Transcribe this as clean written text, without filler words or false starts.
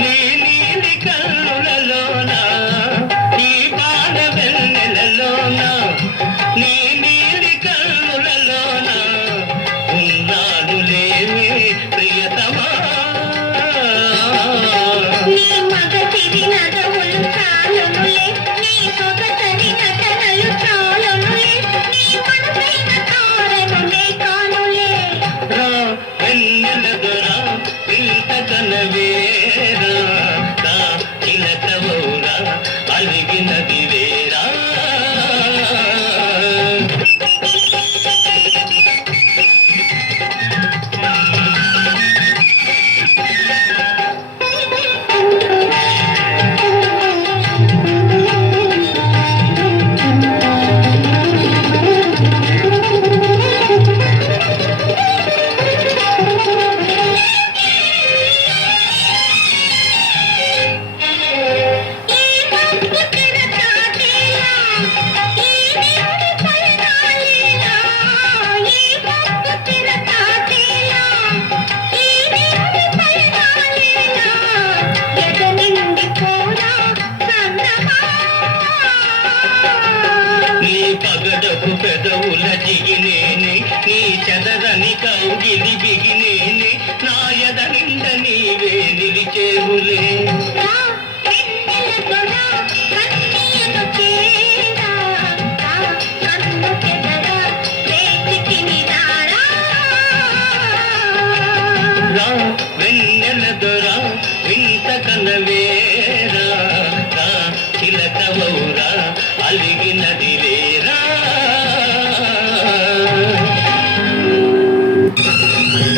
నీ నీలి కన్నులలోన ఈ బాల వెన్నెలలోన నీ నీలి కన్నులలోన ఉన్నాడు లేవే ప్రియతమా నీ మగసిరి నగవులు చాలునులే నీ సొగసరి నటనలు చాలునులే నీ మనసైన తారనులే కానులే రా వెన్నెల దొరా ఇంత కనవేరా రా చిలకవౌరా అలిగినది వేరా నీ పగడపు పెదవుల జిగినేనే నీ చదరని కౌగిలి బిగినేనే నాయద నిండ నీవే నిలిచేవులే రా వెన్నెల దొరా ఇంత కనవేరా రా చిలకవౌరా అలిగినది